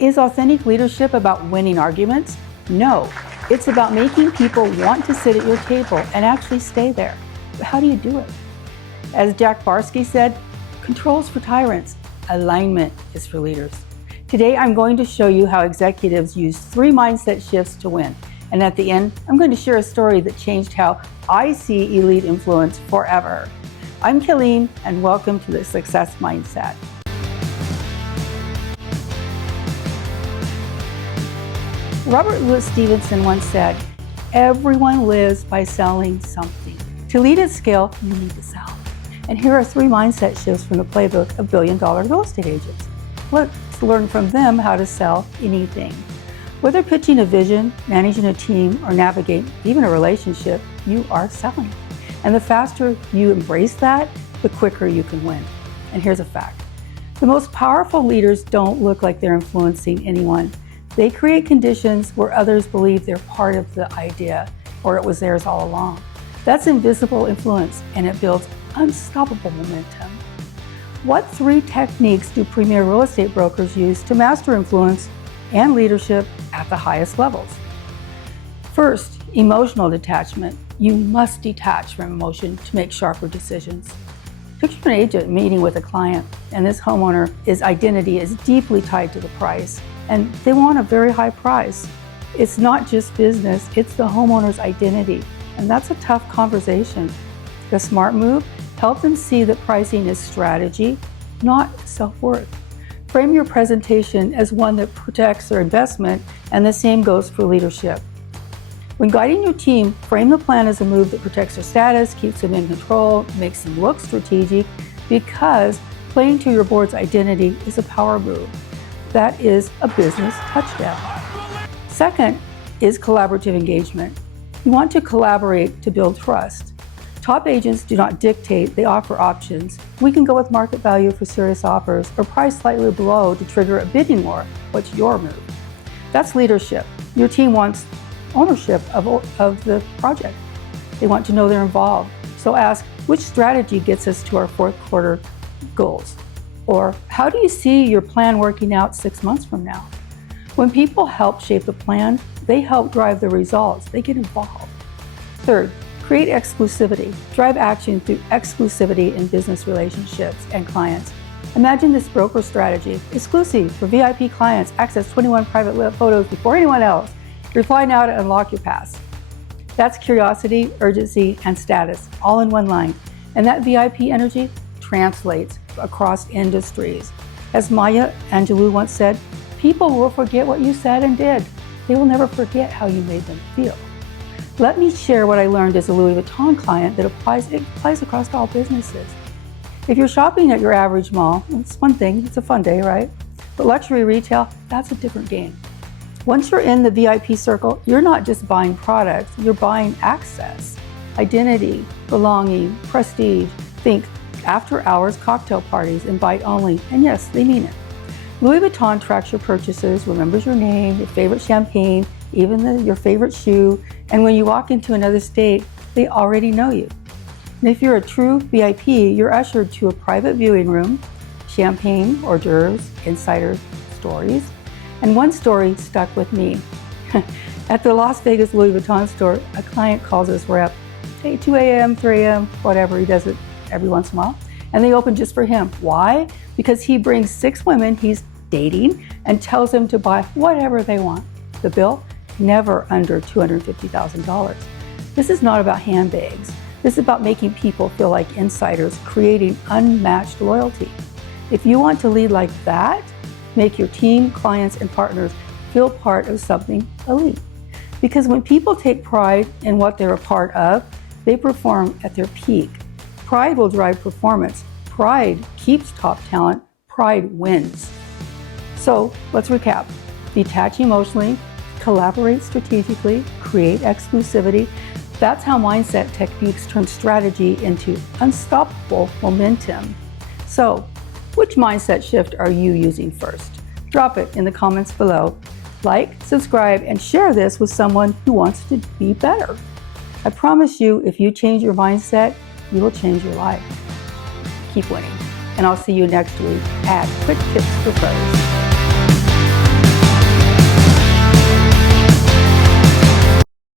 Is authentic leadership about winning arguments? No, it's about making people want to sit at your table and actually stay there. But how do you do it? As Jack Barsky said, control's for tyrants, alignment is for leaders. Today, I'm going to show you how executives use 3 mindset shifts to win. And at the end, I'm going to share a story that changed how I see elite influence forever. I'm Colleen, and welcome to the Success Mindset. Robert Louis Stevenson once said, everyone lives by selling something. To lead at scale, you need to sell. And here are 3 mindset shifts from the playbook of billion-dollar real estate agents. Let's learn from them how to sell anything. Whether pitching a vision, managing a team, or navigate even a relationship, you are selling. And the faster you embrace that, the quicker you can win. And here's a fact. The most powerful leaders don't look like they're influencing anyone. They create conditions where others believe they're part of the idea or it was theirs all along. That's invisible influence, and it builds unstoppable momentum. What 3 techniques do premier real estate brokers use to master influence and leadership at the highest levels? First, emotional detachment. You must detach from emotion to make sharper decisions. Picture an agent meeting with a client, and this homeowner's identity is deeply tied to the price, and they want a very high price. It's not just business, it's the homeowner's identity, and that's a tough conversation. The smart move, help them see that pricing is strategy, not self-worth. Frame your presentation as one that protects their investment, and the same goes for leadership. When guiding your team, frame the plan as a move that protects their status, keeps them in control, makes them look strategic, because playing to your board's identity is a power move. That is a business touchdown. Second is collaborative engagement. You want to collaborate to build trust. Top agents do not dictate, they offer options. We can go with market value for serious offers or price slightly below to trigger a bidding war. What's your move? That's leadership. Your team wants ownership of the project. They want to know they're involved. So ask, which strategy gets us to our 4th quarter goals? Or how do you see your plan working out 6 months from now? When people help shape the plan, they help drive the results. They get involved. Third, create exclusivity. Drive action through exclusivity in business relationships and clients. Imagine this broker strategy. Exclusive for VIP clients. Access 21 private photos before anyone else. Reply now to unlock your pass. That's curiosity, urgency, and status, all in one line. And that VIP energy translates across industries. As Maya Angelou once said, people will forget what you said and did. They will never forget how you made them feel. Let me share what I learned as a Louis Vuitton client that applies across all businesses. If you're shopping at your average mall, it's one thing, it's a fun day, right? But luxury retail, that's a different game. Once you're in the VIP circle, you're not just buying products, you're buying access, identity, belonging, prestige. Think after-hours cocktail parties, invite only, and yes, they mean it. Louis Vuitton tracks your purchases, remembers your name, your favorite champagne, even your favorite shoe, and when you walk into another state, they already know you. And if you're a true VIP, you're ushered to a private viewing room, champagne, hors d'oeuvres, insider stories. And one story stuck with me. At the Las Vegas Louis Vuitton store, a client calls his rep, hey, 2 a.m., 3 a.m., whatever, he does it every once in a while. And they open just for him. Why? Because he brings 6 women he's dating and tells them to buy whatever they want. The bill, never under $250,000. This is not about handbags. This is about making people feel like insiders, creating unmatched loyalty. If you want to lead like that, make your team, clients, and partners feel part of something elite. Because when people take pride in what they're a part of, they perform at their peak. Pride will drive performance. Pride keeps top talent. Pride wins. So let's recap. Detach emotionally, collaborate strategically, create exclusivity. That's how mindset techniques turn strategy into unstoppable momentum. So, which mindset shift are you using first? Drop it in the comments below. Like, subscribe, and share this with someone who wants to be better. I promise you, if you change your mindset, you will change your life. Keep winning. And I'll see you next week at Quick Tips for Pros.